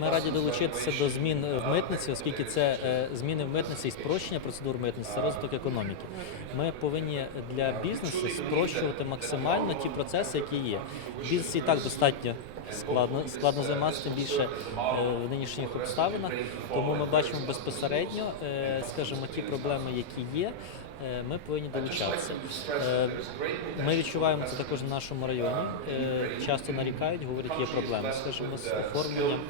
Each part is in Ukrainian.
Ми раді долучитися до змін в митниці, оскільки це е, зміни в митниці і спрощення процедур митниці, це розвиток економіки. Ми повинні для бізнесу спрощувати максимально ті процеси, які є. В бізнесі і так достатньо складно, складно займатися, тим більше е, в нинішніх обставинах. Тому ми бачимо безпосередньо, е, скажімо, ті проблеми, які є. Е, Ми повинні долучатися. Е, Ми відчуваємо це також в нашому районі. Е, Часто нарікають, говорять, є проблеми, скажімо, з оформленням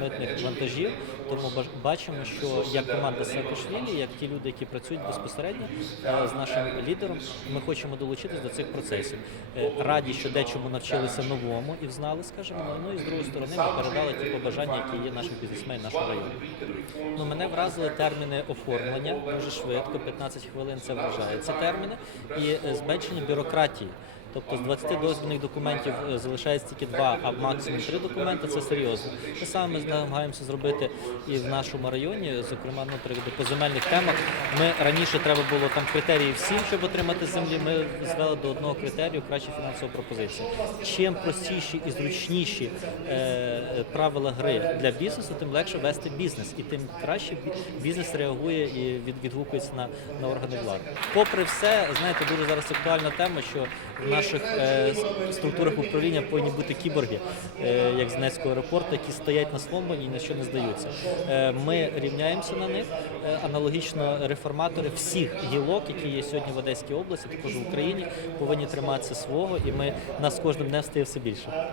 митних вантажів. Тому бачимо, що як команда Саакашвілі, як ті люди, які працюють безпосередньо з нашим лідером, ми хочемо долучитись до цих процесів. Раді, що дечому навчилися новому і взнали, скажімо, ну і з другої сторони ми передали ті побажання, які є нашим бізнесменам нашого району. Ну, мене вразили терміни оформлення дуже швидко, 15 хвилин це вважає. Це терміни і е, зменшення бюрократії. Тобто з 20 дозвільних документів е, залишається тільки два, а максимум три документи це серйозно. Те саме ми намагаємося зробити і в нашому районі, зокрема, наприклад, по земельних темах. Ми раніше треба було там критерії всім, щоб отримати землі. Ми звели до одного критерію краща фінансова пропозиція. Чим простіші і зручніші е, правила гри для бізнесу, тим легше вести бізнес, і тим краще бізнес реагує і від, відгукується на, на органи влади. Попри все, знаєте, дуже зараз актуальна тема, що в наших е, структурах управління повинні бути кіборги, е, як з Донецького аеропорту, які стоять на своєму і на що не здаються. Е, ми рівняємося на них. Е, аналогічно реформатори всіх гілок, які є сьогодні в Одеській області, також в Україні, повинні триматися свого, і ми нас кожним днем стає все більше.